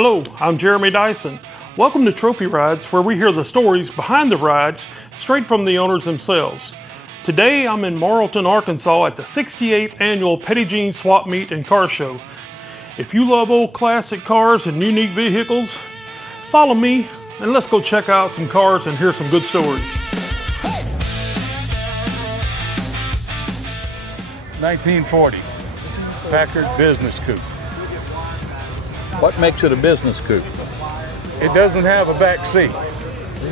Hello, I'm Jeremy Dyson. Welcome to Trophy Rides, where we hear the stories behind the rides straight from the owners themselves. Today I'm in Marlton, Arkansas at the 68th Annual Petit Jean Swap Meet and Car Show. If you love old classic cars and unique vehicles, follow me and let's go check out some cars and hear some good stories. 1940, Packard business coupe. What makes it a business coupe? It doesn't have a back seat.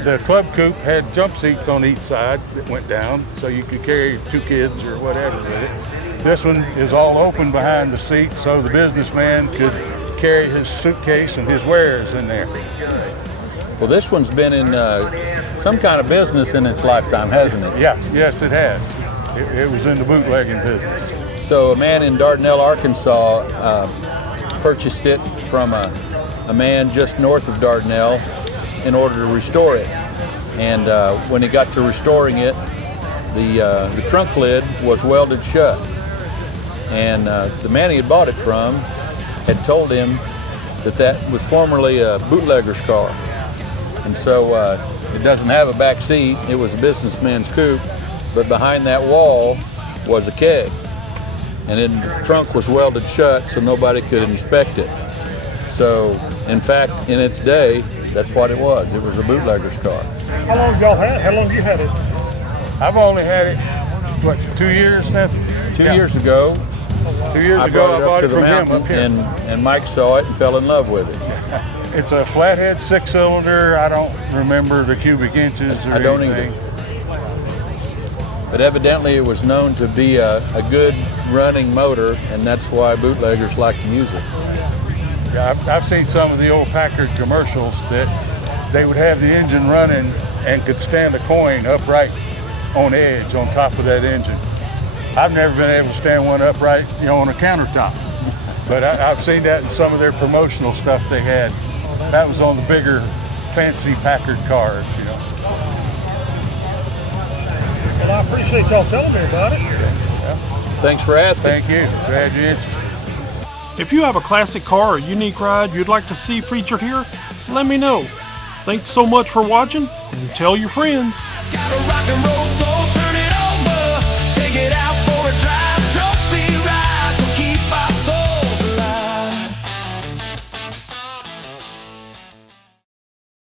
The club coupe had jump seats on each side that went down, so you could carry two kids or whatever with it. This one is all open behind the seat, so the businessman could carry his suitcase and his wares in there. Well, this one's been in some kind of business in its lifetime, hasn't it? Yes, it had. It was in the bootlegging business. So a man in Dardanelle, Arkansas purchased it from a man just north of Dardanelle in order to restore it. And when he got to restoring it, the trunk lid was welded shut. And the man he had bought it from had told him that was formerly a bootlegger's car. And so it doesn't have a back seat. It was a businessman's coupe, but behind that wall was a keg. And then the trunk was welded shut so nobody could inspect it. So, in fact, in its day, that's what it was. It was a bootlegger's car. How long have y'all had? How long you had it? I've only had it, what, 2 years now? 2 years ago, 2 years ago I bought it from him up here. And Mike saw it and fell in love with it. It's a flathead six-cylinder. I don't remember the cubic inches or I don't anything. either. But evidently it was known to be a good running motor, and that's why bootleggers like to use it. Yeah, I've seen some of the old Packard commercials that they would have the engine running and could stand a coin upright on edge on top of that engine. I've never been able to stand one upright, on a countertop. But I've seen that in some of their promotional stuff they had. That was on the bigger, fancy Packard cars, Well, I appreciate y'all telling me about it. Yeah. Thanks for asking. Thank you. Glad you're interested. If you have a classic car or unique ride you'd like to see featured here, let me know. Thanks so much for watching, and tell your friends. Got a rock and roll soul.